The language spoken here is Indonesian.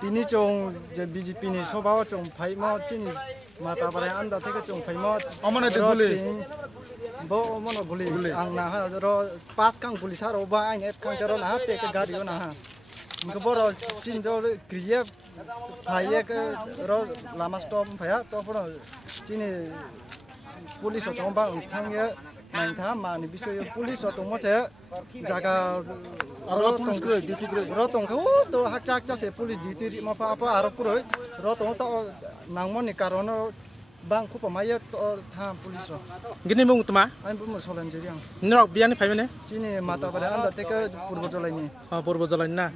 Tini chong je BJP ni sobawa chong phai mo chini mata bare anda theke chong phai mo Amana de guli. bo mono guli ang na ha ro pas kang pulis ro ba ai net kang jaro na ha te ke gari na ha ngoboro chin jo kriya phai ek ro lama stop phaya to poro chini pulis to ba thang ye nang tha ma ni bisoy pulis to mo che jaga Aro pulis kre duty kre. rotong ko to hak chak chak se pulis ditiri ma pa apa arok puro rotong to nangmon ni karono bang ku pamaya to tha pulis ro Gini mung tuma. ain bu solan jeriang Nirok biang ni paymen chini mata bare anda teke purbo jolai ni Purbo jalan na.